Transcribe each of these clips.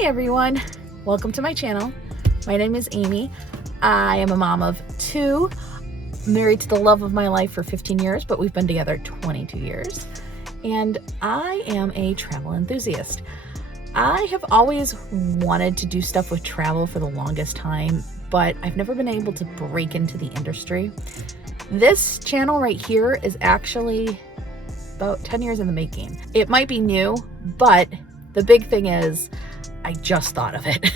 Hey everyone, welcome to my channel. My name is Amy. I am a mom of two, married to the love of my life for 15 years, but we've been together 22 years. And I am a travel enthusiast. I have always wanted to do stuff with travel for the longest time, but I've never been able to break into the industry. This channel right here is actually about 10 years in the making. It might be new, but the big thing is I just thought of it.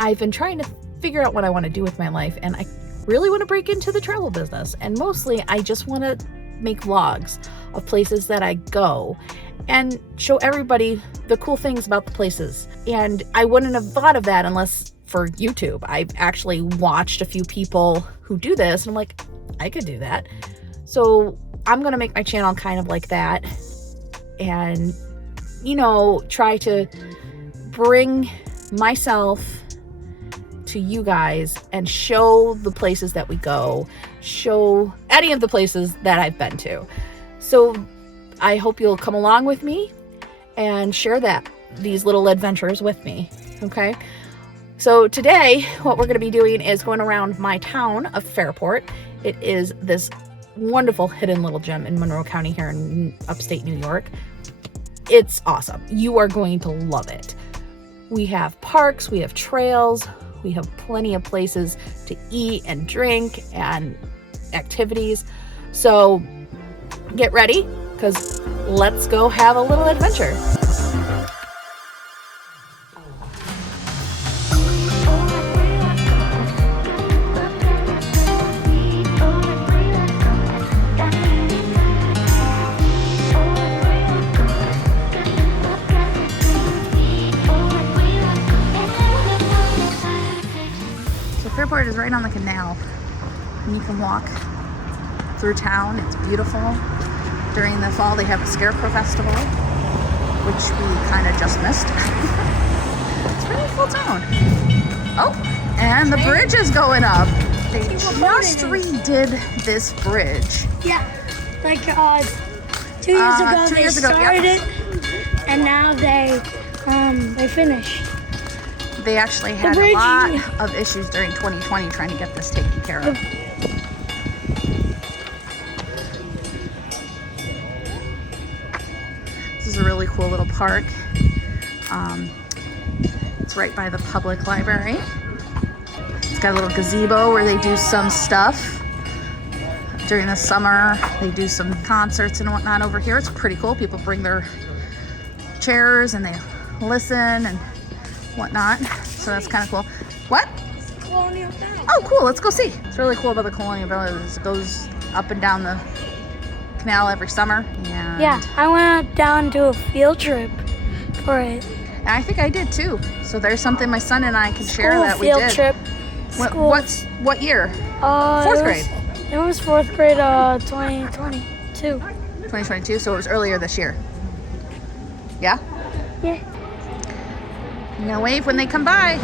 I've been trying to figure out what I want to do with my life, and I really want to break into the travel business. And mostly I just want to make vlogs of places that I go and show everybody the cool things about the places. And I wouldn't have thought of that unless for YouTube. I've actually watched a few people who do this and I'm like, I could do that. So I'm going to make my channel kind of like that and, you know, try to bring myself to you guys and show the places that we go, show any of the places that I've been to. So I hope you'll come along with me and share these little adventures with me. Okay. So today what we're going to be doing is going around my town of Fairport. It is this wonderful hidden little gem in Monroe County here in upstate New York. It's awesome. You are going to love it. We have parks, we have trails, we have plenty of places to eat and drink and activities. So get ready, because let's go have a little adventure. Fairport is right on the canal, and you can walk through town. It's beautiful. During the fall they have a Scarecrow Festival, which we kind of just missed. It's a pretty full town. Oh, and the bridge is going up. They just redid this bridge. Yeah, like 2 years ago they started it, and now they finished. They actually had a lot of issues during 2020 trying to get this taken care of. This is a really cool little park. It's right by the public library. It's got a little gazebo where they do some stuff. During the summer, they do some concerts and whatnot over here. It's pretty cool. People bring their chairs and they listen and whatnot, so that's kind of cool. What? It's the Colonial Bell. Oh, cool. Let's go see. It's really cool about the Colonial Bell is it goes up and down the canal every summer. Yeah, I went down to a field trip for it. And I think I did too. So there's something my son and I can share that we did. Field trip. What year? Fourth grade. It was fourth grade, 2022. 2022. So it was earlier this year. Yeah. Yeah. Now wave when they come by.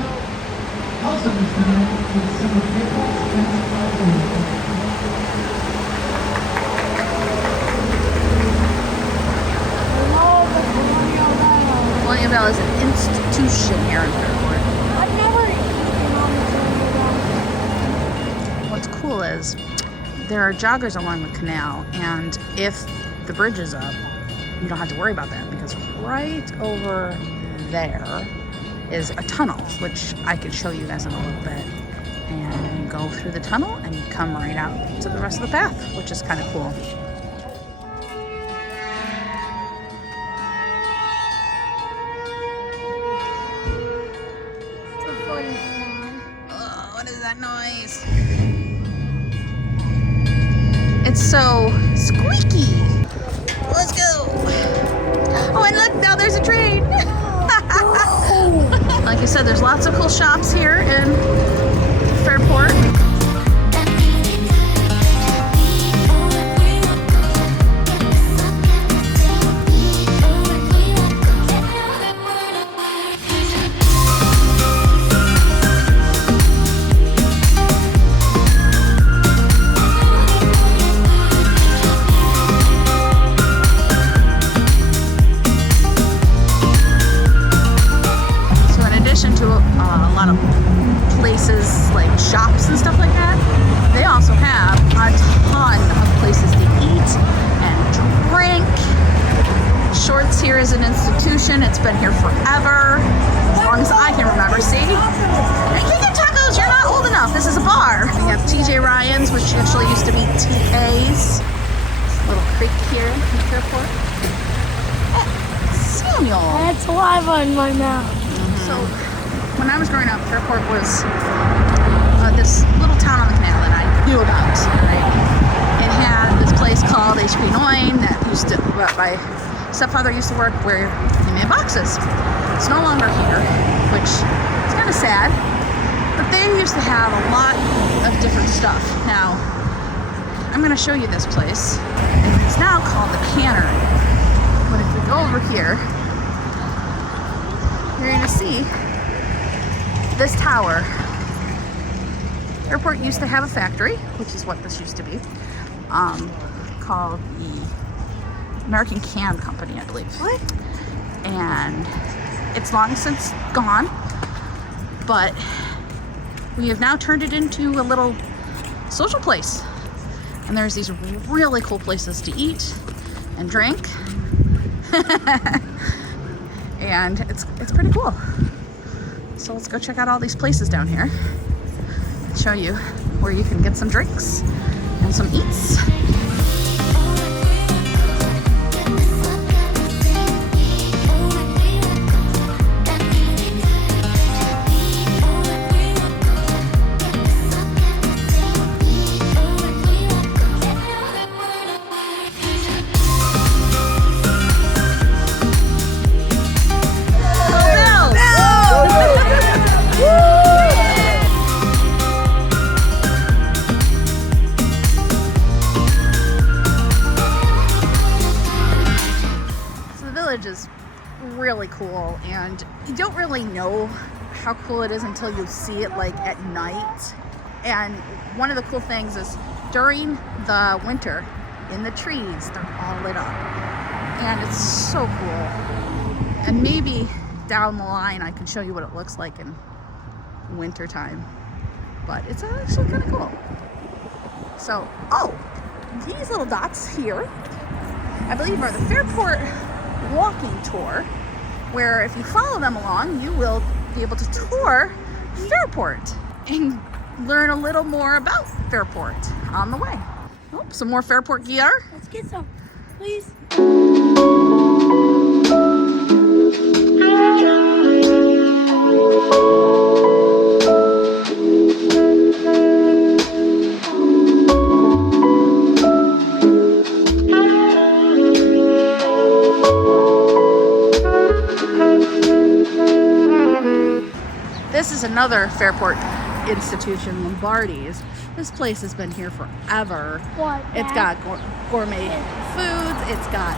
Colonial Bell is an institution here in Fairport. I've never been on the Colonial Bell. What's cool is there are joggers along the canal, and if the bridge is up, you don't have to worry about that, because right over there is a tunnel, which I could show you guys in a little bit. And you go through the tunnel and you come right out to the rest of the path, which is kind of cool. Oh, what is that noise? It's so squeaky. Let's go. Oh, and look, now there's a train. Like I said, there's lots of cool shops here in Fairport. is an institution. It's been here forever, as long as I can remember. See? Hey, Chicken Tacos, you're not old enough. This is a bar. We have TJ Ryan's, which actually used to be TA's. Little creek here in Fairport. Samuel. That's saliva in my mouth. So, when I was growing up, Fairport was this little town on the canal that I knew about. Right? It had this place called HP Noin that used to, my stepfather used to work where he made boxes. It's no longer here, which is kind of sad. But they used to have a lot of different stuff. Now, I'm going to show you this place. It's now called the Cannery. But if we go over here, you're going to see this tower. Fairport used to have a factory, which is what this used to be, called the American Can Company, I believe. What? And it's long since gone, but we have now turned it into a little social place. And there's these really cool places to eat and drink. And it's pretty cool. So let's go check out all these places down here. Show you where you can get some drinks and some eats. Is really cool, and you don't really know how cool it is until you see it like at night. And one of the cool things is during the winter in the trees, they're all lit up, and it's so cool. And maybe down the line I can show you what it looks like in winter time, but it's actually kind of cool. So, oh, these little dots here I believe are the Fairport walking tour, where if you follow them along, you will be able to tour Fairport and learn a little more about Fairport on the way. Oh, some more Fairport gear. Let's get some, please. This is another Fairport institution, Lombardi's. This place has been here forever. What? It's got gourmet foods, it's got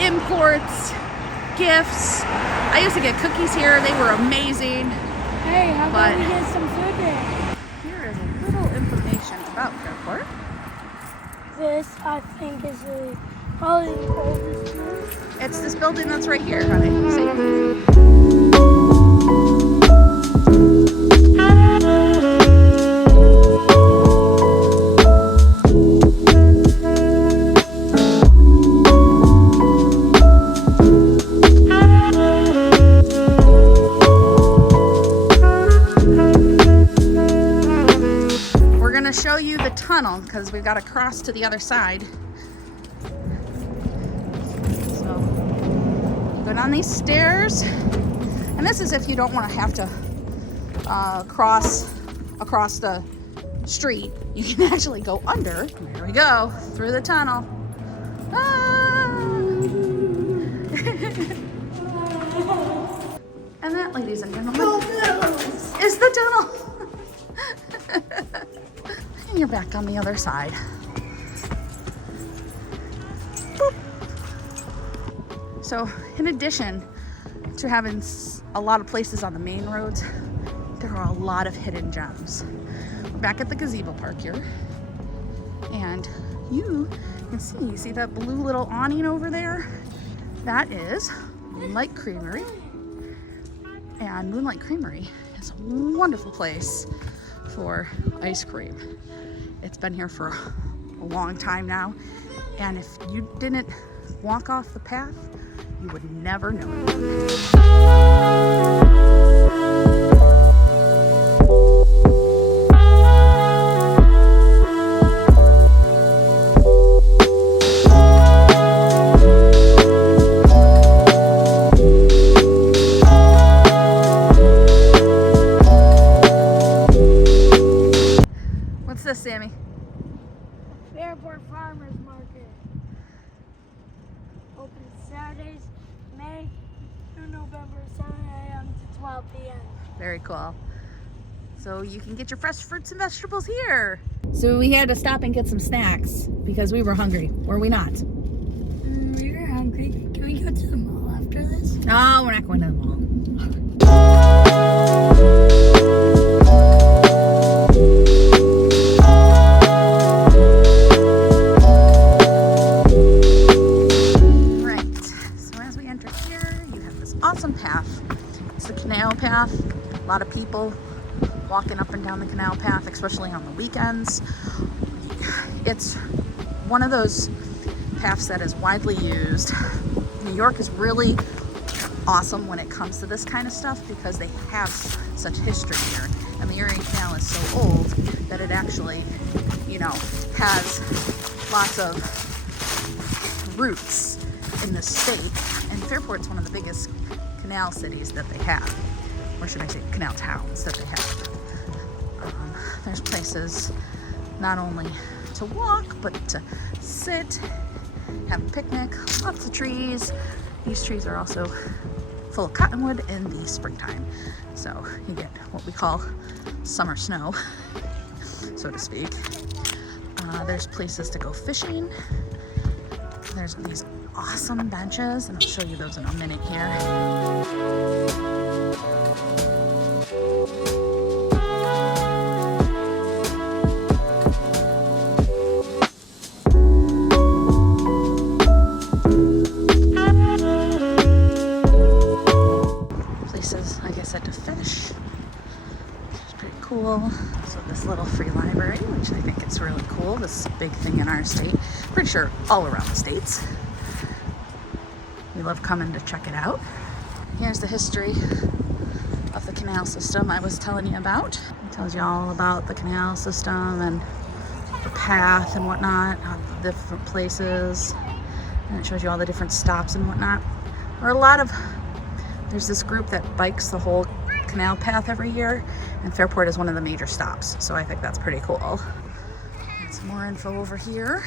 imports, gifts. I used to get cookies here, they were amazing. Hey, how about we get some food there? Here is a little information about Fairport. This, I think, is probably the oldest one. It's this building that's right here, honey. See? Show you the tunnel because we've got to cross to the other side. So go down these stairs, and this is if you don't want to have to cross across the street. You can actually go under. There we go, through the tunnel. Ah! And that, ladies and gentlemen, is the tunnel. And you're back on the other side. Boop. So, in addition to having a lot of places on the main roads, there are a lot of hidden gems. We're back at the gazebo park here, and you can see that blue little awning over there? That is Moonlight Creamery. And Moonlight Creamery is a wonderful place for ice cream. It's been here for a long time now, and if you didn't walk off the path You would never know it. What's this, Sammy? Fairport Farmers Market. Open Saturdays, May through November, 7 a.m. to 12 p.m. Very cool. So you can get your fresh fruits and vegetables here. So we had to stop and get some snacks because we were hungry. Were we not? We were hungry. Can we go to the mall after this? No, we're not going to the mall. Awesome path. It's the canal path. A lot of people walking up and down the canal path, especially on the weekends. It's one of those paths that is widely used. New York is really awesome when it comes to this kind of stuff because they have such history here. And the Erie Canal is so old that it actually, you know, has lots of roots in the state. And Fairport's one of the biggest canal cities that they have, or should I say canal towns that they have. There's places not only to walk, but to sit, have a picnic, lots of trees. These trees are also full of cottonwood in the springtime. So you get what we call summer snow, so to speak. There's places to go fishing. There's these awesome benches, and I'll show you those in a minute here. Places, like I said, to fish, which is pretty cool. So this little free library, which I think is really cool. This is a big thing in our state. Pretty sure all around the states. We love coming to check it out. Here's the history of the canal system I was telling you about. It tells you all about the canal system and the path and whatnot, all the different places. And it shows you all the different stops and whatnot. There's this group that bikes the whole canal path every year, and Fairport is one of the major stops. So I think that's pretty cool. And some more info over here.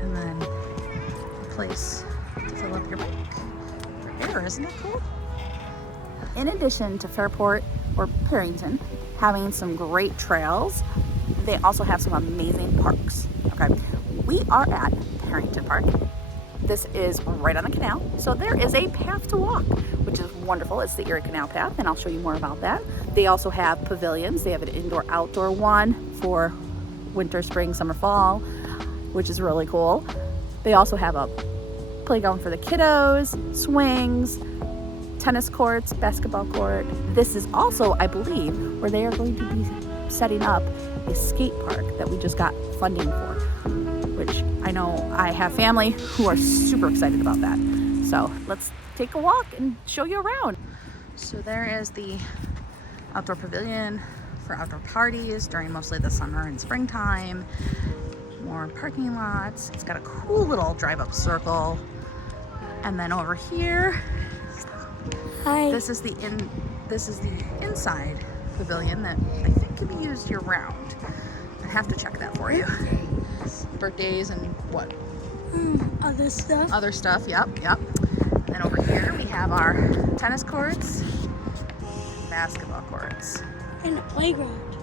And then a place to fill up your bike for air. Isn't that cool? In addition to Fairport or Perrington having some great trails, they also have some amazing parks. Okay, we are at Perrington Park. This is right on the canal, so there is a path to walk, which is wonderful. It's the Erie Canal Path, and I'll show you more about that. They also have pavilions. They have an indoor-outdoor one for winter, spring, summer, fall, which is really cool. They also have a playground for the kiddos, swings, tennis courts, basketball court. This is also, I believe, where they are going to be setting up a skate park that we just got funding for, which I know I have family who are super excited about that. So let's take a walk and show you around. So there is the outdoor pavilion for outdoor parties during mostly the summer and springtime. More parking lots. It's got a cool little drive-up circle. And then over here, Hi. this is the inside pavilion that I think can be used year-round. I have to check that for you. Birthdays and what? Other stuff. Other stuff, yep. And then over here we have our tennis courts, basketball courts. And a playground.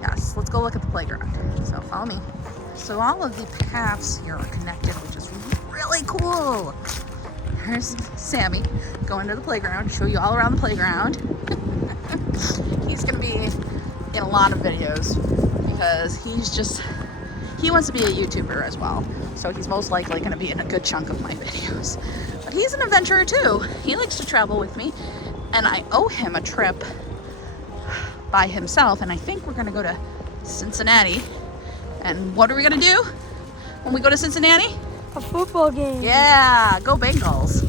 Yes, let's go look at the playground. So follow me. So all of the paths here are connected, which is really cool. Here's Sammy going to the playground, show you all around the playground. He's gonna be in a lot of videos because he wants to be a YouTuber as well. So he's most likely gonna be in a good chunk of my videos. But he's an adventurer too. He likes to travel with me, and I owe him a trip by himself, and I think we're gonna go to Cincinnati And what are we gonna do when we go to Cincinnati? A football game. Yeah, go Bengals.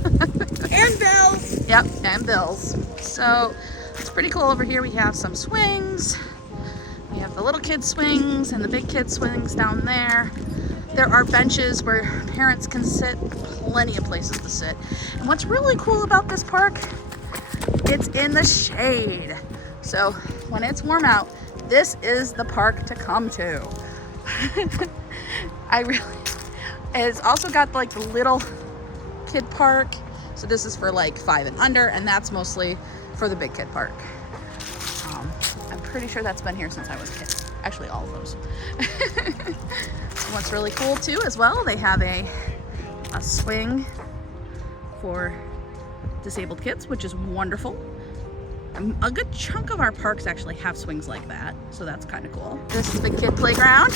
And Bills. Yep, and Bills. So it's pretty cool over here. We have some swings. We have the little kid swings and the big kid swings down there. There are benches where parents can sit, plenty of places to sit. And what's really cool about this park, it's in the shade. So when it's warm out, this is the park to come to. It's also got like the little kid park. So this is for like 5 and under, and that's mostly for the big kid park. I'm pretty sure that's been here since I was a kid. Actually, all of those. What's really cool too as well, they have a swing for disabled kids, which is wonderful. A good chunk of our parks actually have swings like that, so that's kind of cool. This is the big kid playground.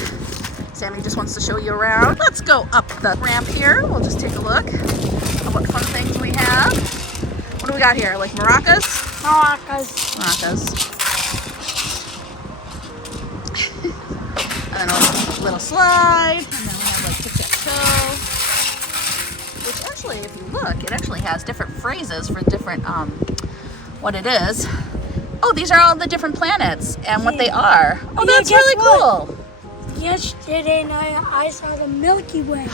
Sammy just wants to show you around. Let's go up the ramp here. We'll just take a look at what fun things we have. What do we got here? Like maracas? Maracas. And then a little slide. And then we have like tic-tac-toe. Which actually, if you look, it actually has different phrases for different, what it is. Oh, these are all the different planets and what they are. Oh, that's really cool. Yesterday night, I saw the Milky Way.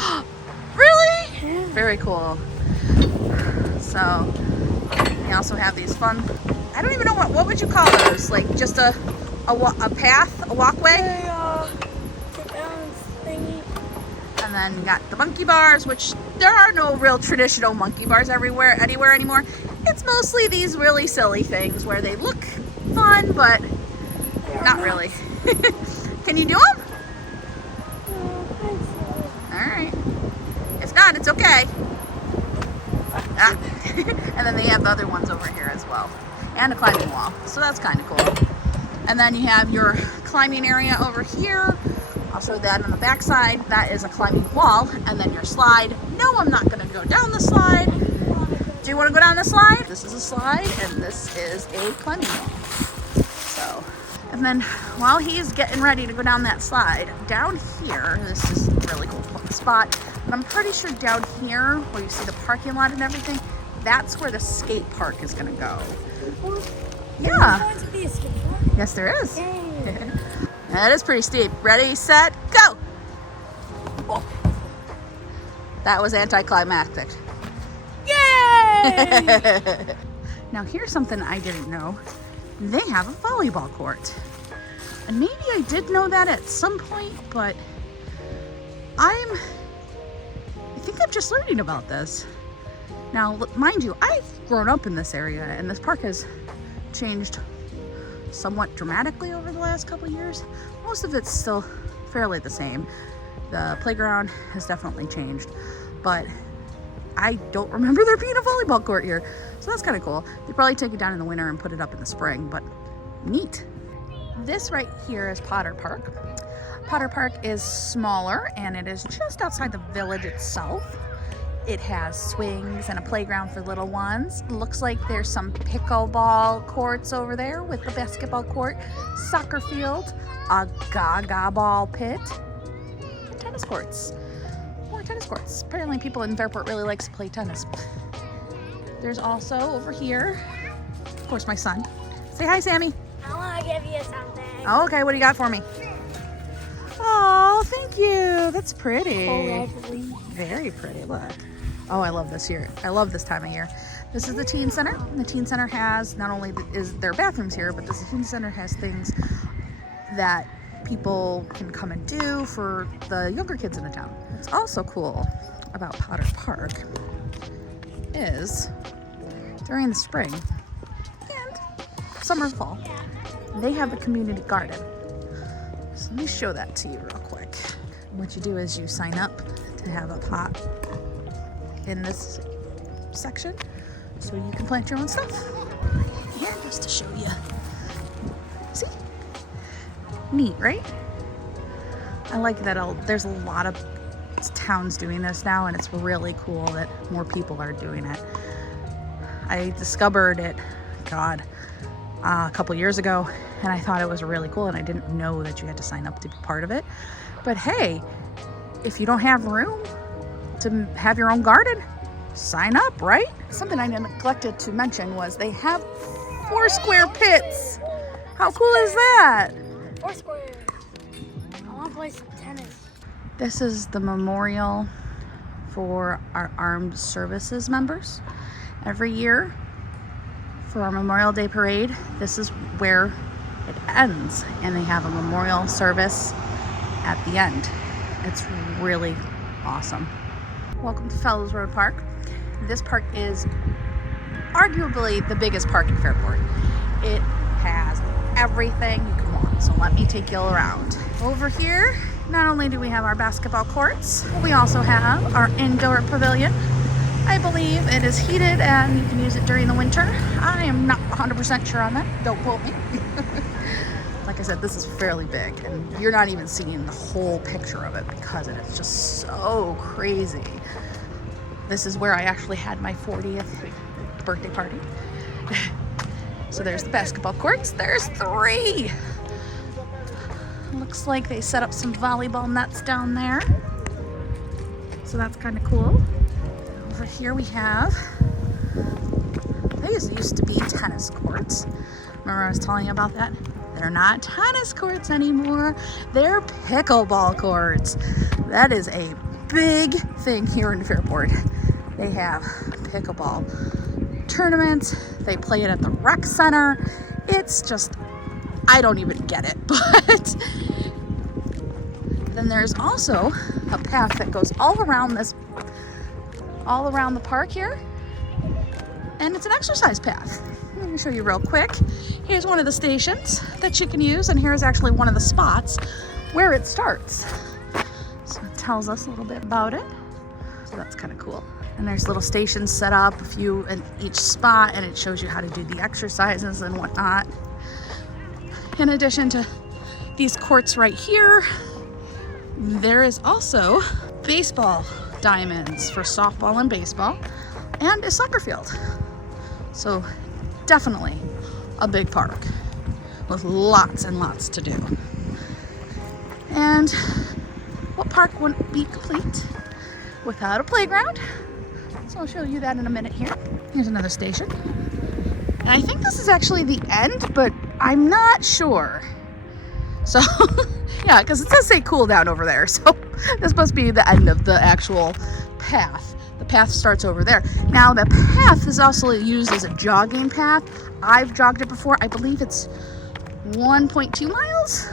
Really? Yeah. Very cool. So, we also have these fun, I don't even know what would you call those? Like just a path, a walkway? And then you got the monkey bars, which there are no real traditional monkey bars anywhere anymore. It's mostly these really silly things where they look fun, but not really. Can you do them? All right. If not, it's okay. Ah. And then they have the other ones over here as well. And a climbing wall. So that's kind of cool. And then you have your climbing area over here. Also that on the back side, that is a climbing wall. And then your slide. No, I'm not going to go down the slide. Do you want to go down the slide? This is a slide and this is a climbing wall. So, and then while he's getting ready to go down that slide, down here, this is a really cool spot, but I'm pretty sure down here where you see the parking lot and everything, that's where the skate park is going to go. Yeah. Yes, there is. That is pretty steep. Ready, set, go! Oh. That was anticlimactic. Yay! Now here's something I didn't know. They have a volleyball court. And maybe I did know that at some point, but I think I'm just learning about this. Now, mind you, I've grown up in this area and this park has changed somewhat dramatically over the last couple of years. Most of it's still fairly the same. The playground has definitely changed, but I don't remember there being a volleyball court here. So that's kind of cool. They probably take it down in the winter and put it up in the spring, but neat. This right here is Potter Park. Potter Park is smaller and it is just outside the village itself. It has swings and a playground for little ones. Looks like there's some pickleball courts over there with the basketball court, soccer field, a gaga ball pit, tennis courts. More tennis courts. Apparently people in Fairport really likes to play tennis. There's also over here, of course, my son. Say hi, Sammy. I want to give you something. Oh, okay, what do you got for me? Oh, thank you. That's pretty. Very pretty, look. Oh, I love this year. I love this time of year. This is the teen center. The teen center has, not only is there bathrooms here, but this teen center has things that people can come and do for the younger kids in the town. What's also cool about Potter Park is during the spring and summer and fall, they have a community garden. So let me show that to you real quick. What you do is you sign up to have a pot in this section so you can plant your own stuff. Here, just to show you. See? Neat, right? I like that there's a lot of towns doing this now, and it's really cool that more people are doing it. I discovered it, God, a couple years ago, and I thought it was really cool, and I didn't know that you had to sign up to be part of it. But hey, if you don't have room to have your own garden, sign up, right? Something I neglected to mention was they have 4 pits. How cool is that? 4 square. I want to play some tennis. This is the memorial for our armed services members. Every year for our Memorial Day parade, this is where it ends, and they have a memorial service at the end. It's really awesome. Welcome to Fellows Road Park. This park is arguably the biggest park in Fairport. It has everything you can want, so let me take you around. Over here, not only do we have our basketball courts, but we also have our indoor pavilion. I believe it is heated and you can use it during the winter. I am not 100% sure on that, don't quote me. Like I said, this is fairly big, and you're not even seeing the whole picture of it because it is just so crazy. This is where I actually had my 40th birthday party. So there's the basketball courts. There's 3. Looks like they set up some volleyball nets down there. So that's kind of cool. Over here we have, these used to be tennis courts. Remember I was telling you about that? They're not tennis courts anymore. They're pickleball courts. That is a big thing here in Fairport. They have pickleball tournaments. They play it at the rec center. It's just, I don't even get it. But then there's also a path that goes all around the park here. And it's an exercise path. Let me show you real quick. Here's one of the stations that you can use, and here's actually one of the spots where it starts. So it tells us a little bit about it. So that's kind of cool. And there's little stations set up, a few in each spot, and it shows you how to do the exercises and whatnot. In addition to these courts right here, there is also baseball diamonds for softball and baseball, and a soccer field. So definitely a big park with lots and lots to do. And what park wouldn't be complete without a playground? So I'll show you that in a minute here. Here's another station. And I think this is actually the end, but I'm not sure. So yeah, because it does say cool down over there. So this must be the end of the actual path. The path starts over there. Now the path is also used as a jogging path. I've jogged it before. I believe it's 1.2 miles.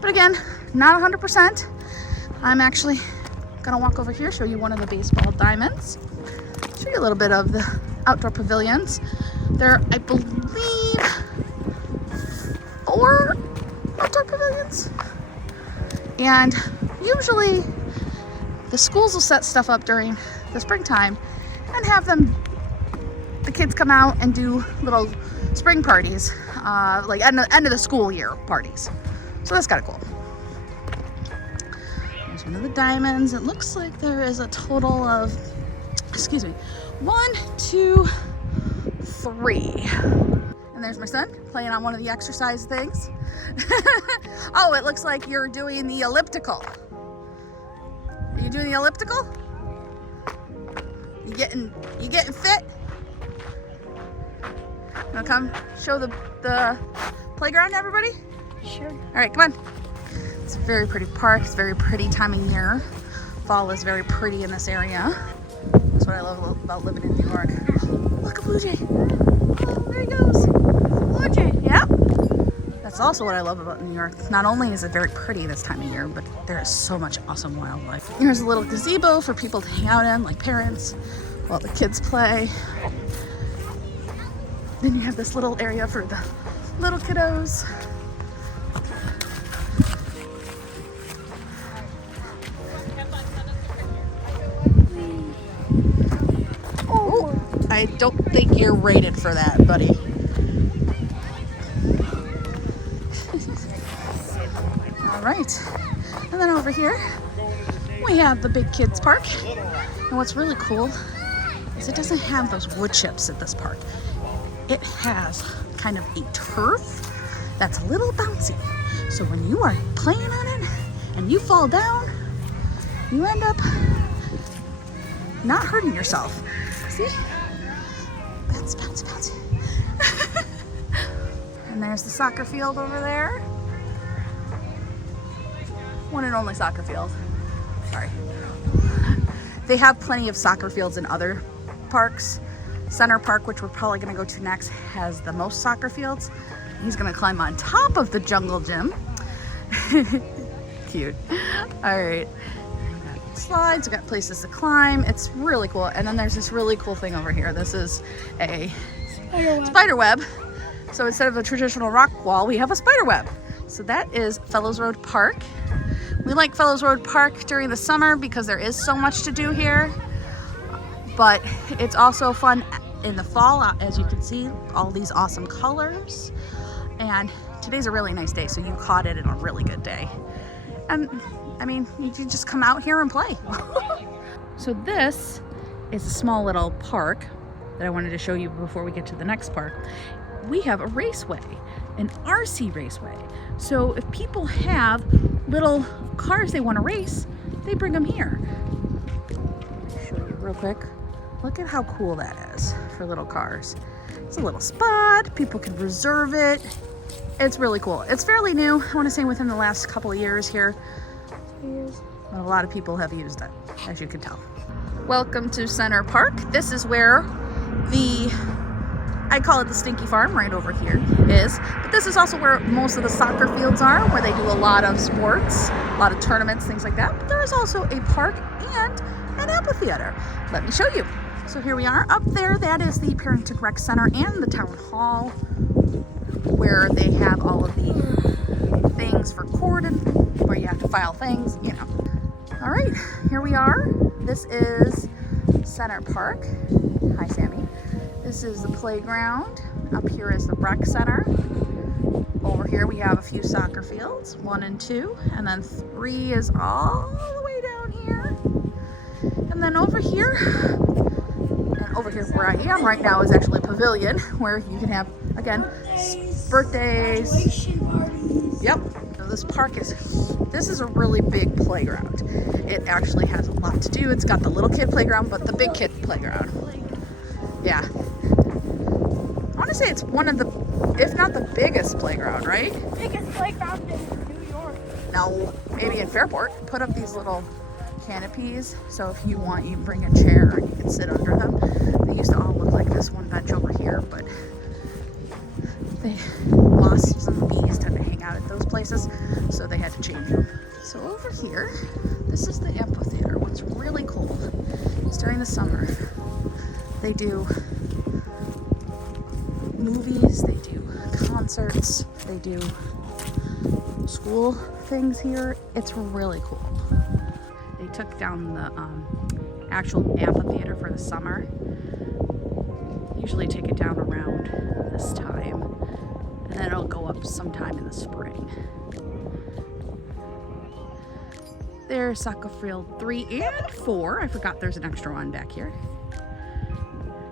But again, not 100%. I'm actually gonna walk over here, show you one of the baseball diamonds. Show you a little bit of the outdoor pavilions. There are, I believe, 4 outdoor pavilions. And usually the schools will set stuff up during the springtime and have the kids come out and do little spring parties, like end of the school year parties. So that's kind of cool. There's one of the diamonds. It looks like there is a total of, 1, 2, 3. And there's my son playing on one of the exercise things. Oh, it looks like you're doing the elliptical. Are you doing the elliptical? You getting fit? Wanna come show the playground to everybody? Sure. All right, come on. It's a very pretty park. It's a very pretty time of year. Fall is very pretty in this area. That's what I love about living in New York. Look, a blue jay. Oh, there he goes. Blue jay. Yep. That's also what I love about New York. Not only is it very pretty this time of year, but there is so much awesome wildlife. Here's a little gazebo for people to hang out in, like parents, while the kids play. Then you have this little area for the little kiddos. Oh, I don't think you're rated for that, buddy. All right, and then over here we have the big kids park. And what's really cool is it doesn't have those wood chips at this park. It has kind of a turf that's a little bouncy. So when you are playing on it and you fall down, you end up not hurting yourself. See? Bounce, bounce, bounce. And there's the soccer field over there. One and only soccer field. Sorry. They have plenty of soccer fields in other parks. Center Park, which we're probably gonna go to next, has the most soccer fields. He's gonna climb on top of the jungle gym. Cute. All right. Slides, we got places to climb. It's really cool. And then there's this really cool thing over here. This is a spider web. So instead of a traditional rock wall, we have a spider web. So that is Fellows Road Park. We like Fellows Road Park during the summer because there is so much to do here. But it's also fun in the fall, as you can see, all these awesome colors. And today's a really nice day, so you caught it in a really good day. And I mean, you can just come out here and play. So this is a small little park that I wanted to show you before we get to the next park. We have a raceway, an RC raceway. So if people have little cars they want to race, they bring them here. I'll show you real quick. Look at how cool that is for little cars. It's a little spot, people can reserve it. It's really cool. It's fairly new, I want to say within the last couple of years here. But a lot of people have used it, as you can tell. Welcome to Center Park. This is where I call it the Stinky Farm right over here is. But this is also where most of the soccer fields are, where they do a lot of sports, a lot of tournaments, things like that. But there is also a park and an amphitheater. Let me show you. So here we are up there. That is the Parent and Rec Center and the Town Hall, where they have all of the things for court and where you have to file things, you know. All right, here we are. This is Center Park. Hi, Sammy. This is the playground. Up here is the rec center. Over here we have a few soccer fields, 1 and 2, and then 3 is all the way down here. And then over here where I am right now is actually a pavilion where you can have, again, birthdays. Yep. So this is a really big playground. It actually has a lot to do. It's got the little kid playground, but the big kid playground. Yeah. I want to say it's one of the, if not the biggest playground, right? Biggest playground in New York. No, maybe in Fairport. Put up these little canopies, so if you want, you bring a chair and you can sit under them. They used to all look like this one bench over here, but wasps and bees tend to hang out at those places, so they had to change them. So over here, this is the amphitheater. What's really cool is during the summer, they do movies, they do concerts, they do school things here. It's really cool. They took down the actual amphitheater for the summer. Usually take it down around this time, and then it'll go up sometime in the spring. There's soccer field 3 and 4. I forgot there's an extra one back here.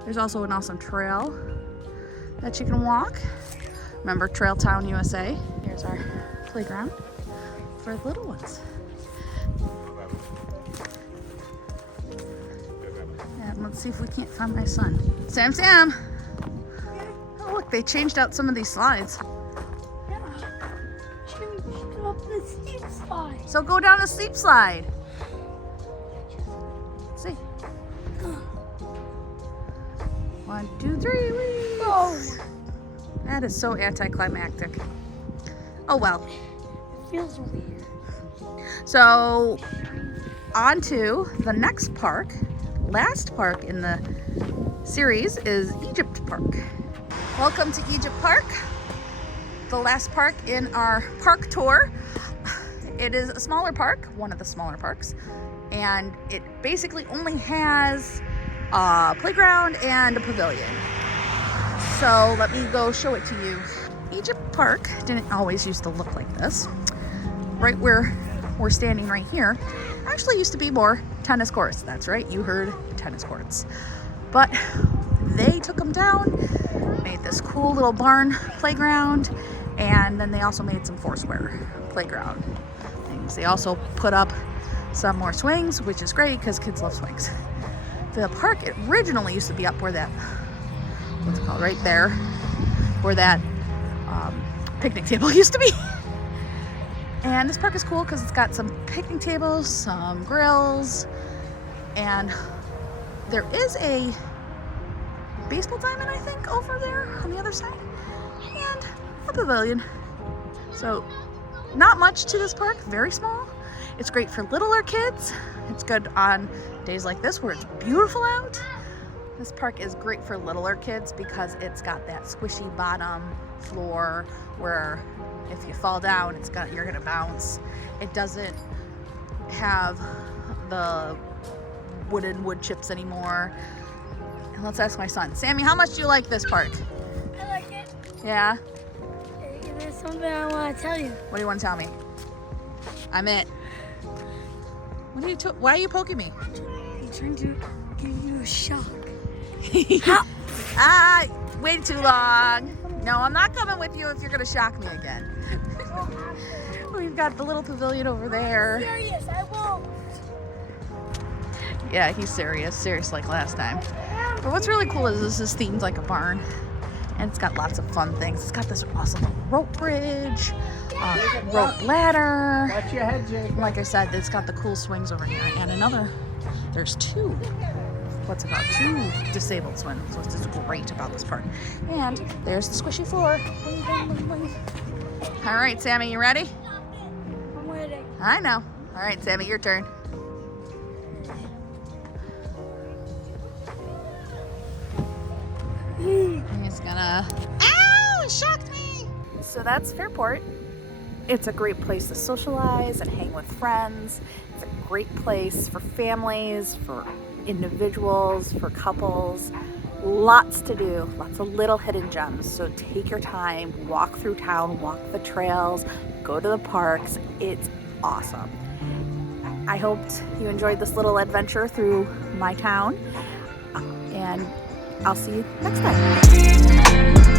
There's also an awesome trail that you can walk. Remember Trail Town, USA? Here's our playground for the little ones. And let's see if we can't find my son. Sam! Oh look, they changed out some of these slides. Yeah. Changed up the steep slide. So go down the steep slide. Let's see. 1, 2, 3, whee! Oh. That is so anticlimactic. Oh well. It feels weird. So, on to the next park. Last park in the series is Egypt Park. Welcome to Egypt Park, the last park in our park tour. It is a smaller park, one of the smaller parks, and it basically only has a playground and a pavilion. So let me go show it to you. Egypt Park didn't always used to look like this. Right where we're standing right here actually used to be more tennis courts. That's right, you heard tennis courts. But they took them down made this cool little barn playground, and then they also made some Foursquare playground things. They also put up some more swings, which is great because kids love swings. The park originally used to be up where that, what's it called, right there, where that picnic table used to be. And this park is cool because it's got some picnic tables, some grills, and there is a baseball diamond, I think, over there on the other side, and a pavilion. So not much to this park, very small. It's great for littler kids. It's good on days like this where it's beautiful out. This park is great for littler kids because it's got that squishy bottom floor where if you fall down, you're gonna bounce. It doesn't have the wood chips anymore. And let's ask my son. Sammy, how much do you like this park? I like it. Yeah? There's something I want to tell you. What do you want to tell me? I'm it. Why are you poking me? I'm trying to give you a shock. Way too long. No, I'm not coming with you if you're gonna shock me again. We've got the little pavilion over there. Serious, I won't. Yeah, he's serious like last time. But what's really cool is this is themed like a barn, and it's got lots of fun things. It's got this awesome rope bridge, rope ladder. Watch your head, Jake. Like I said, it's got the cool swings over here, and there's two disabled swings, which is great about this park. And there's the squishy floor. All right, Sammy, you ready? I'm ready. I know. All right, Sammy, your turn. He's gonna, ow, it shocked me. So that's Fairport. It's a great place to socialize and hang with friends. It's a great place for families, for individuals, for couples. Lots to do, lots of little hidden gems. So take your time, walk through town, walk the trails, go to the parks. It's awesome. I hoped you enjoyed this little adventure through my town, and I'll see you next time.